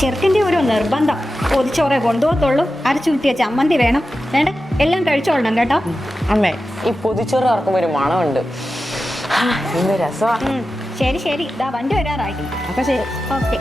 ചെറുക്കൻ്റെ ഒരു നിർബന്ധം, പൊതിച്ചോറെ കൊണ്ടുപോകത്തുള്ളൂ, അരച്ചു കിട്ടിയ ചമ്മന്തി വേണം, വേണ്ട എല്ലാം കഴിച്ചോളണം കേട്ടോ. അമ്മേ, ഈ പൊതിച്ചോറ് ഇറക്കുമ്പോൾ ഒരു മണമുണ്ട്, എന്ത് രസമാണ്. ശരി ശരി, ഇതാ വണ്ടി വരാറായി. അപ്പൊ ശരി, ഓക്കെ.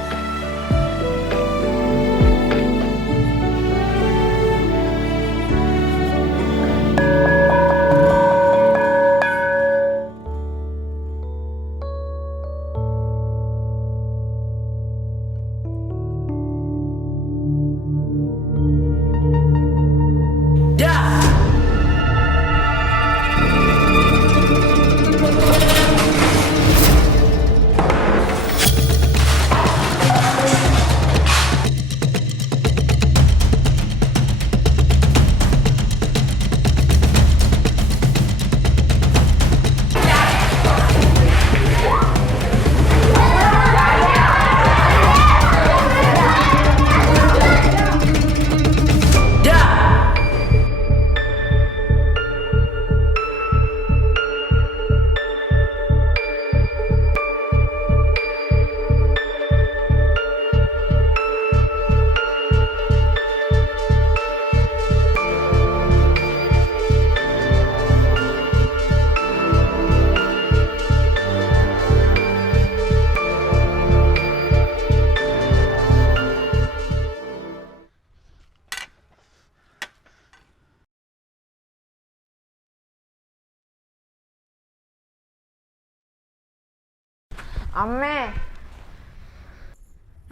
അമ്മേ.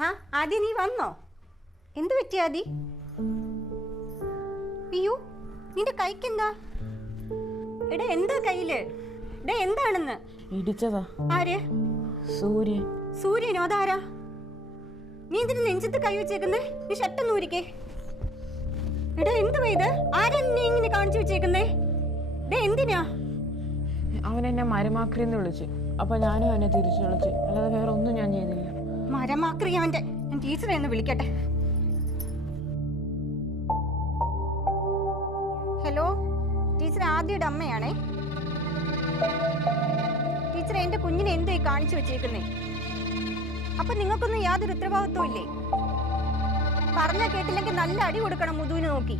ആ ആദ്യം നീ വന്നോ? എന്ത് പറ്റി ആദി? അയ്യോ, നിന്റെ കൈക്കെന്താ? എടാ എന്താ കയ്യില്? എടാ എന്താണെന്ന്? ഇടിച്ചതാ. ആര്? സൂര്യൻ. സൂര്യനോ? അതാരാ? നീ എന്തിനു നെഞ്ചത്ത് കൈ വെച്ചേക്കുന്നേ? നീ ഷട്ടൊന്നും ഊരിക്കേ. എടാ എന്തുവാ ഇത്? ആരാ നീ ഇങ്ങനെ കാണിച്ചു വെച്ചേക്കുന്നേ? എടാ എന്തിനാ? അവൻ എന്നെ മരമാക്രിന്ന് വിളിച്ചു, അപ്പൊ ഞാനും അവനെ തിരിച്ചു വിളിച്ചു, അല്ലാതെ വേറെ ഒന്നും ഞാൻ ചെയ്തില്ല. മരമാക്രി അവന്റെ. ഞാൻ ടീച്ചറെ ഒന്ന് വിളിക്കട്ടെ. ഹലോ, ടീച്ചർ ആദ്യയുടെ അമ്മയാണേ. ടീച്ചർ എന്റെ കുഞ്ഞിനെ എന്തായി കാണിച്ചു വെച്ചേക്കുന്നേ? അപ്പൊ നിങ്ങൾക്കൊന്നും യാതൊരു ഉത്തരവാദിത്വം ഇല്ലേ? പറഞ്ഞാ കേട്ടില്ലെങ്കിൽ നല്ല അടി കൊടുക്കണം മുതുവിന് നോക്കി.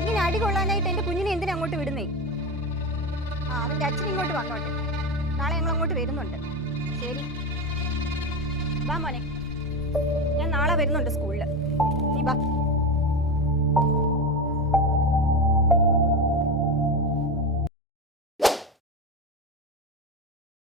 ഇങ്ങനെ അടി കൊള്ളാനായിട്ട് എന്റെ കുഞ്ഞിനെ എന്തിനാ അങ്ങോട്ട് വിടുന്നേ? അവന്റെ അച്ഛൻ ഇങ്ങോട്ട് വന്നോട്ടെ, നാളെ ഞങ്ങൾ അങ്ങോട്ട് വരുന്നുണ്ട്. ശരി, വാ മോനെ, ഞാൻ നാളെ വരുന്നുണ്ട് സ്കൂളിൽ. നീ വാ.